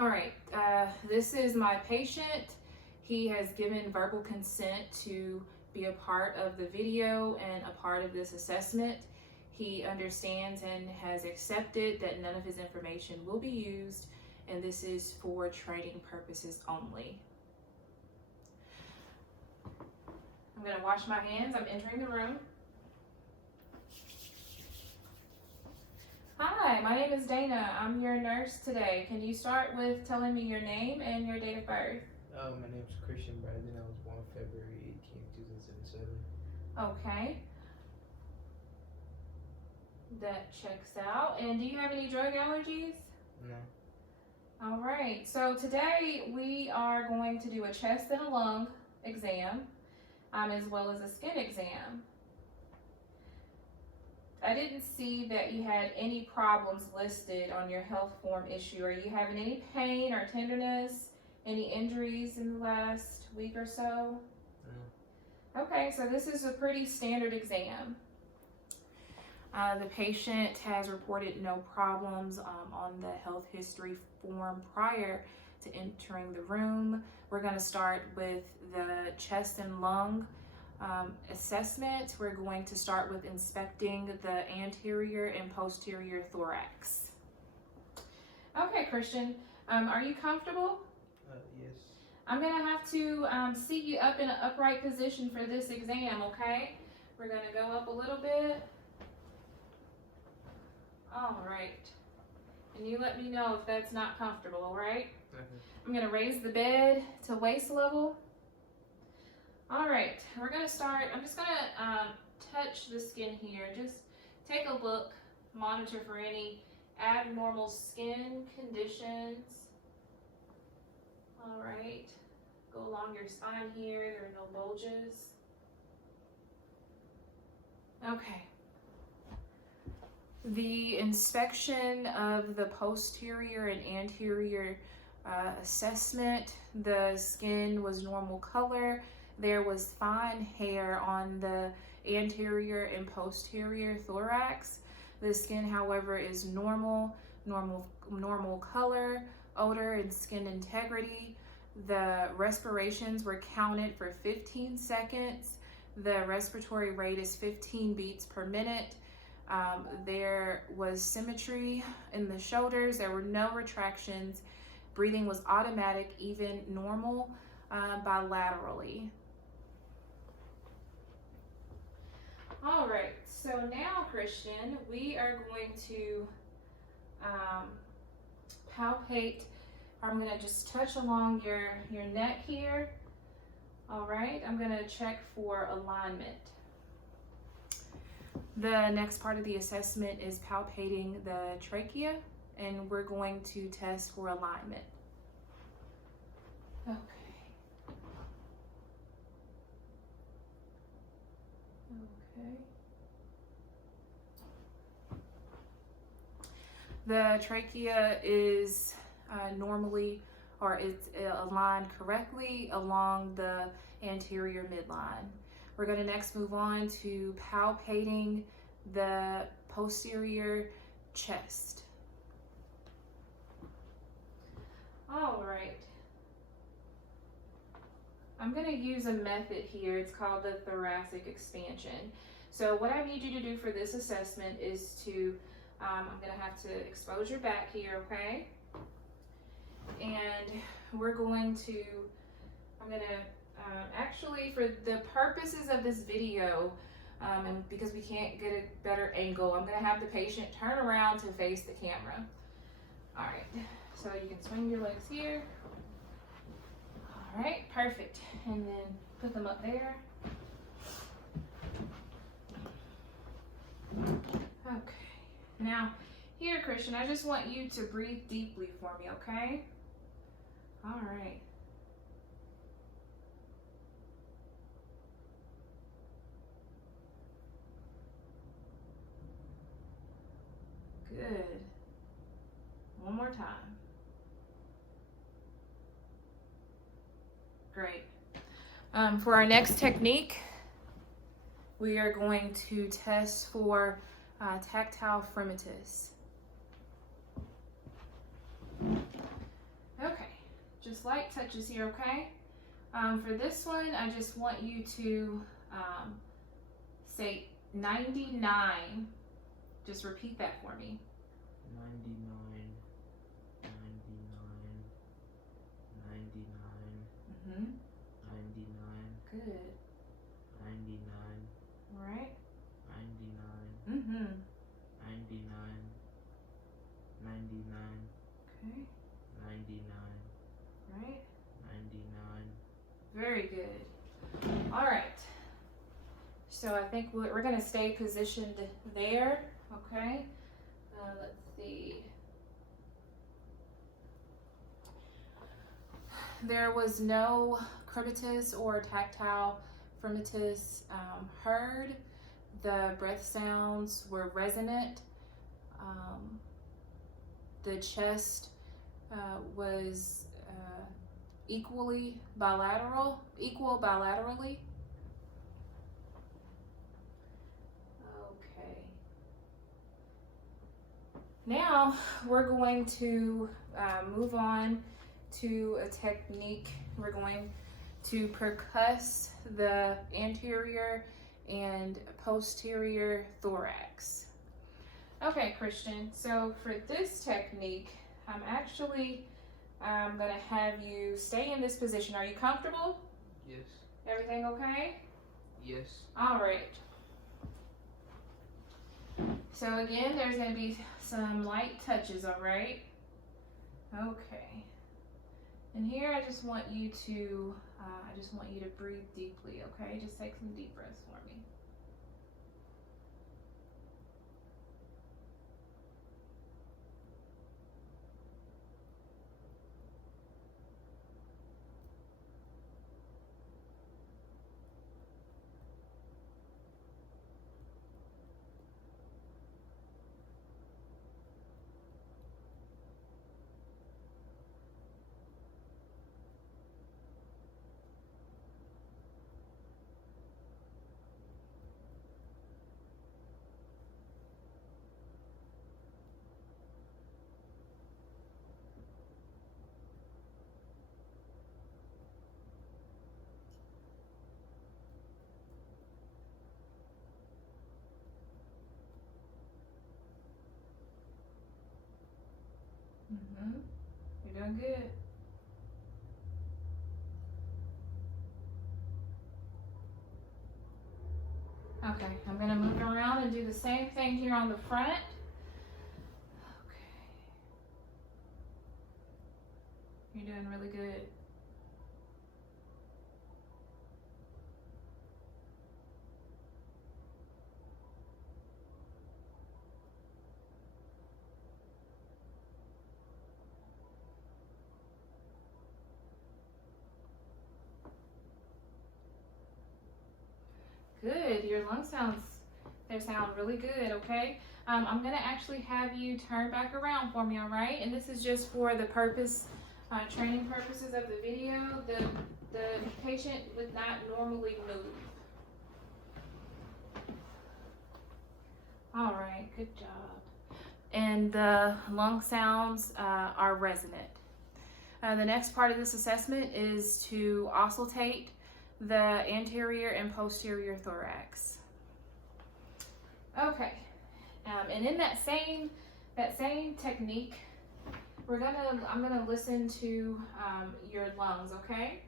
All right, this is my patient. He has given verbal consent to be a part of the video and a part of this assessment. He understands and has accepted that none of his information will be used, and this is for training purposes only. I'm going to wash my hands. I'm entering the room. Hi, my name is Dana. I'm your nurse today. Can you start with telling me your name and your date of birth? My name's Christian Brandon. I was born February 18th, 2007. Okay. That checks out. And do you have any drug allergies? No. All right. So today we are going to do a chest and a lung exam, as well as a skin exam. I didn't see that you had any problems listed on your health form issue. Are you having any pain or tenderness? Any injuries in the last week or so? No. Okay, so this is a pretty standard exam. The patient has reported no problems on the health history form prior to entering the room. We're going to start with the chest and lung assessment. We're going to start with inspecting the anterior and posterior thorax. Okay, Christian, are you comfortable? Yes. I'm going to have to seat you up in an upright position for this exam, okay? We're going to go up a little bit. All right. And you let me know if that's not comfortable, all right? Okay. I'm going to raise the bed to waist level. All right, we're going to start. I'm just going to touch the skin here. Just take a look, monitor for any abnormal skin conditions. All right, go along your spine here. There are no bulges. Okay. The inspection of the posterior and anterior assessment, the skin was normal color. There was fine hair on the anterior and posterior thorax. The skin, however, is normal color, odor, and skin integrity. The respirations were counted for 15 seconds. The respiratory rate is 15 beats per minute. There was symmetry in the shoulders. There were no retractions. Breathing was automatic, even normal bilaterally. All right, so now, Christian, we are going to palpate. I'm going to just touch along your neck here. All right, I'm going to check for alignment. The next part of the assessment is palpating the trachea, and we're going to test for alignment. Okay. Okay. The trachea is normally, or it's aligned correctly along the anterior midline. We're going to next move on to palpating the posterior chest. All right. I'm going to use a method here. It's called the thoracic expansion. So what I need you to do for this assessment is to, I'm going to have to expose your back here, okay? And we're going to, I'm going to, actually for the purposes of this video, and because we can't get a better angle, I'm going to have the patient turn around to face the camera. All right, so you can swing your legs here. All right, perfect. And then put them up there. Okay. Now, here, Christian, I just want you to breathe deeply for me, okay? All right. Good. One more time. Great. For our next technique, we are going to test for tactile fremitus. Okay, just light touches here, okay? For this one, I just want you to say 99. Just repeat that for me. 99, 99, 99, Mm-hmm. 99, Good. 99, All right. 99, Mm-hmm. 99, 99, Okay. 99, Right. 99. Very good. All right. So I think we're going to stay positioned there. Okay. Let's see. There was no crepitus or tactile firmitus heard. The breath sounds were resonant. The chest was equal bilaterally. Okay. Now we're going to move on to a technique. We're going to percuss the anterior and posterior thorax. Okay, Christian, so for this technique, I'm going to have you stay in this position. Are you comfortable? Yes. Everything okay? Yes. All right. So again, there's going to be some light touches, all right? Okay. And here I just want you to breathe deeply, okay? Just take some deep breaths for me. Mm-hmm. You're doing good. Okay, I'm going to move around and do the same thing here on the front. Okay. You're doing really good. Good. Your lung they sound really good, okay? I'm going to actually have you turn back around for me, all right? And this is just for the training purposes of the video. The patient would not normally move. All right, good job. And the lung sounds are resonant. The next part of this assessment is to auscultate the anterior and posterior thorax. Okay, and in that same technique, I'm gonna listen to your lungs. Okay.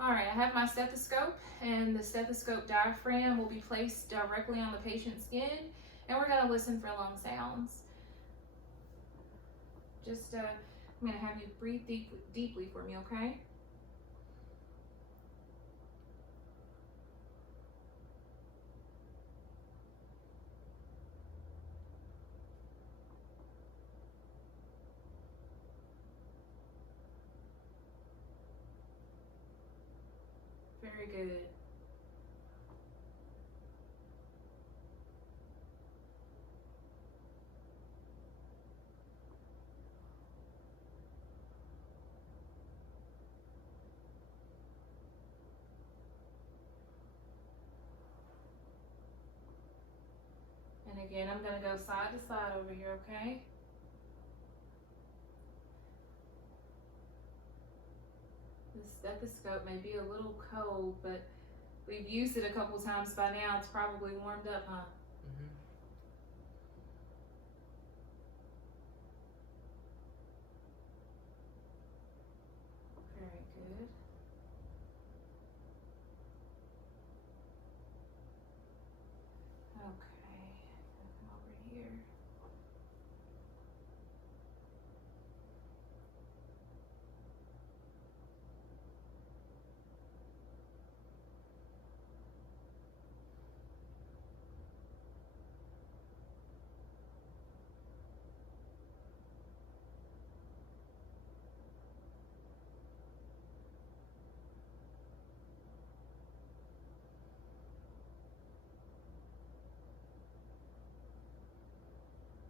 All right, I have my stethoscope, and the stethoscope diaphragm will be placed directly on the patient's skin, and we're gonna listen for lung sounds. Just I'm gonna have you breathe deeply for me. Okay. Very good. And again, I'm gonna go side to side over here, okay? The stethoscope may be a little cold, but we've used it a couple times by now. It's probably warmed up, huh? Mm-hmm. Very good. Okay, come over here.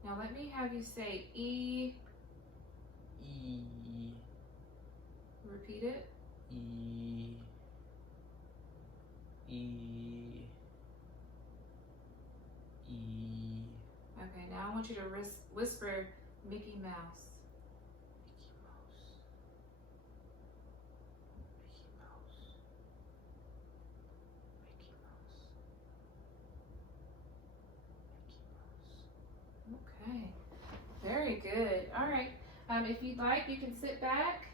Now let me have you say E. E. Repeat it. E. E. E. Okay, now I want you to whisper Mickey Mouse. Mickey Mouse. Mickey Mouse. Mickey Mouse. Mickey Mouse. Okay, very good. All right, if you'd like, you can sit back.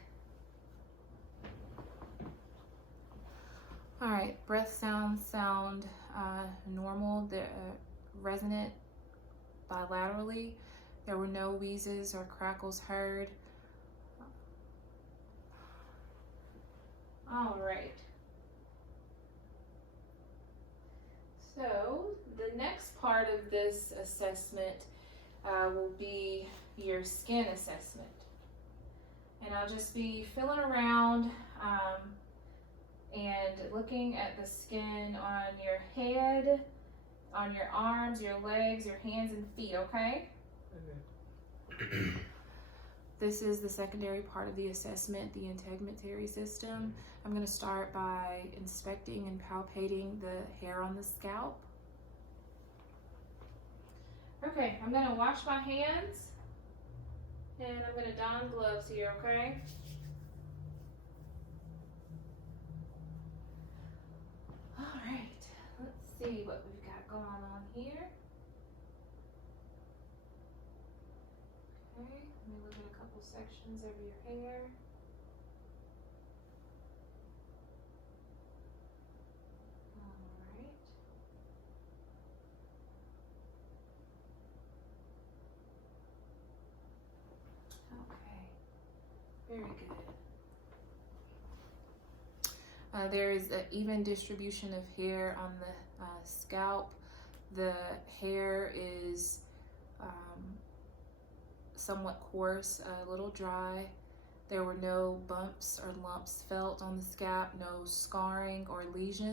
All right, breath sounds sound normal. They're resonant bilaterally. There were no wheezes or crackles heard. All right. So the next part of this assessment will be your skin assessment. And I'll just be feeling around and looking at the skin on your head, on your arms, your legs, your hands and feet, okay? Okay. This is the secondary part of the assessment, the integumentary system. I'm going to start by inspecting and palpating the hair on the scalp. Okay, I'm going to wash my hands and I'm going to don gloves here, okay? All right, let's see what we've got going on here. Okay, let me look at a couple sections of your hair. All right. Okay, very good. There is an even distribution of hair on the scalp. The hair is somewhat coarse, a little dry. There were no bumps or lumps felt on the scalp, no scarring or lesions.